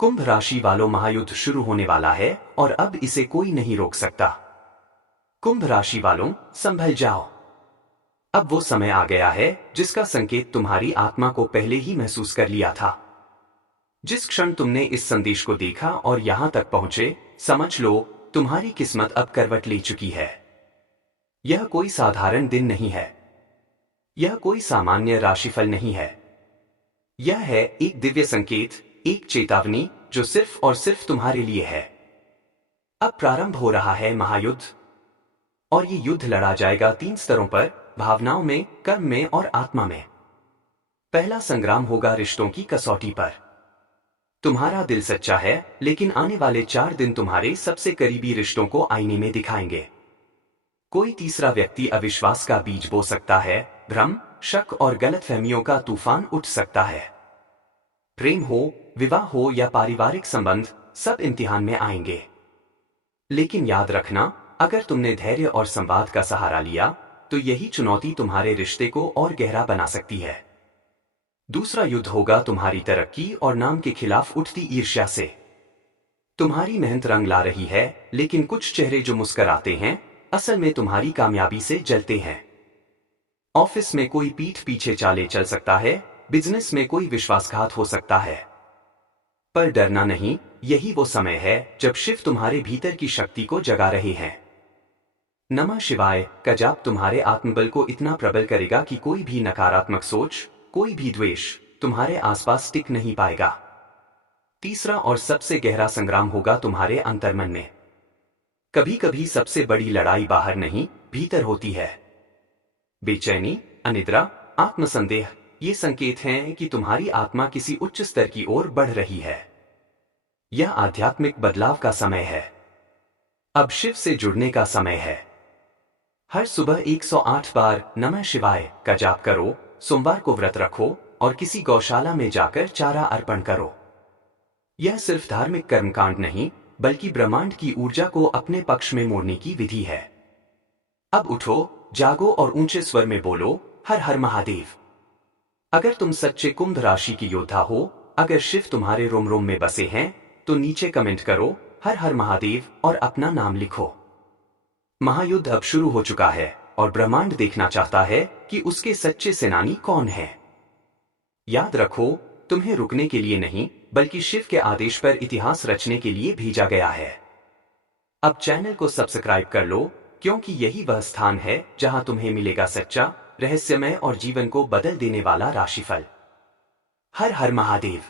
कुंभ राशि वालों, महायुद्ध शुरू होने वाला है और अब इसे कोई नहीं रोक सकता। कुंभ राशि वालों, संभल जाओ। अब वो समय आ गया है जिसका संकेत तुम्हारी आत्मा को पहले ही महसूस कर लिया था। जिस क्षण तुमने इस संदेश को देखा और यहां तक पहुंचे, समझ लो तुम्हारी किस्मत अब करवट ले चुकी है। यह कोई साधारण दिन नहीं है। यह कोई सामान्य राशिफल नहीं है। यह है एक दिव्य संकेत, एक चेतावनी जो सिर्फ और सिर्फ तुम्हारे लिए है। अब प्रारंभ हो रहा है महायुद्ध। और ये युद्ध लड़ा जाएगा 3 स्तरों पर, भावनाओं में, कर्म में और आत्मा में। पहला संग्राम होगा रिश्तों की कसौटी पर। तुम्हारा दिल सच्चा है, लेकिन आने वाले 4 दिन तुम्हारे सबसे करीबी रिश्तों को आईने में दिखाएंगे। कोई तीसरा व्यक्ति अविश्वास का बीज बो सकता है, भ्रम, शक और गलतफहमियों का तूफान उठ सकता है। प्रेम हो, विवाह हो या पारिवारिक संबंध, सब इम्तिहान में आएंगे। लेकिन याद रखना, अगर तुमने धैर्य और संवाद का सहारा लिया, तो यही चुनौती तुम्हारे रिश्ते को और गहरा बना सकती है। दूसरा युद्ध होगा तुम्हारी तरक्की और नाम के खिलाफ उठती ईर्ष्या से। तुम्हारी मेहनत रंग ला रही है, लेकिन कुछ चेहरे जो मुस्कुराते हैं, असल में तुम्हारी कामयाबी से जलते हैं। ऑफिस में कोई पीठ पीछे चाले चल सकता है, बिजनेस में कोई विश्वासघात हो सकता है। पर डरना नहीं, यही वो समय है जब शिव तुम्हारे भीतर की शक्ति को जगा रहे हैं। नमः शिवाय का जाप तुम्हारे आत्मबल को इतना प्रबल करेगा कि कोई भी नकारात्मक सोच, कोई भी द्वेष तुम्हारे आसपास टिक नहीं पाएगा। तीसरा और सबसे गहरा संग्राम होगा तुम्हारे अंतर्मन में। कभी कभी सबसे बड़ी लड़ाई बाहर नहीं, भीतर होती है। बेचैनी, अनिद्रा, आत्मसंदेह, ये संकेत हैं कि तुम्हारी आत्मा किसी उच्च स्तर की ओर बढ़ रही है। यह आध्यात्मिक बदलाव का समय है। अब शिव से जुड़ने का समय है। हर सुबह 108 बार नमः शिवाय का जाप करो, सोमवार को व्रत रखो और किसी गौशाला में जाकर चारा अर्पण करो। यह सिर्फ धार्मिक कर्मकांड नहीं, बल्कि ब्रह्मांड की ऊर्जा को अपने पक्ष में मोड़ने की विधि है। अब उठो, जागो और ऊंचे स्वर में बोलो, हर हर महादेव। अगर तुम सच्चे कुंभ राशि की योद्धा हो, अगर शिव तुम्हारे रोम रोम में बसे हैं, तो नीचे कमेंट करो हर हर महादेव और अपना नाम लिखो। महायुद्ध अब शुरू हो चुका है और ब्रह्मांड देखना चाहता है कि उसके सच्चे सेनानी कौन है। याद रखो, तुम्हें रुकने के लिए नहीं, बल्कि शिव के आदेश पर इतिहास रचने के लिए भेजा गया है। अब चैनल को सब्सक्राइब कर लो, क्योंकि यही वह स्थान है जहां तुम्हें मिलेगा सच्चा, रहस्यमय और जीवन को बदल देने वाला राशिफल। हर हर महादेव।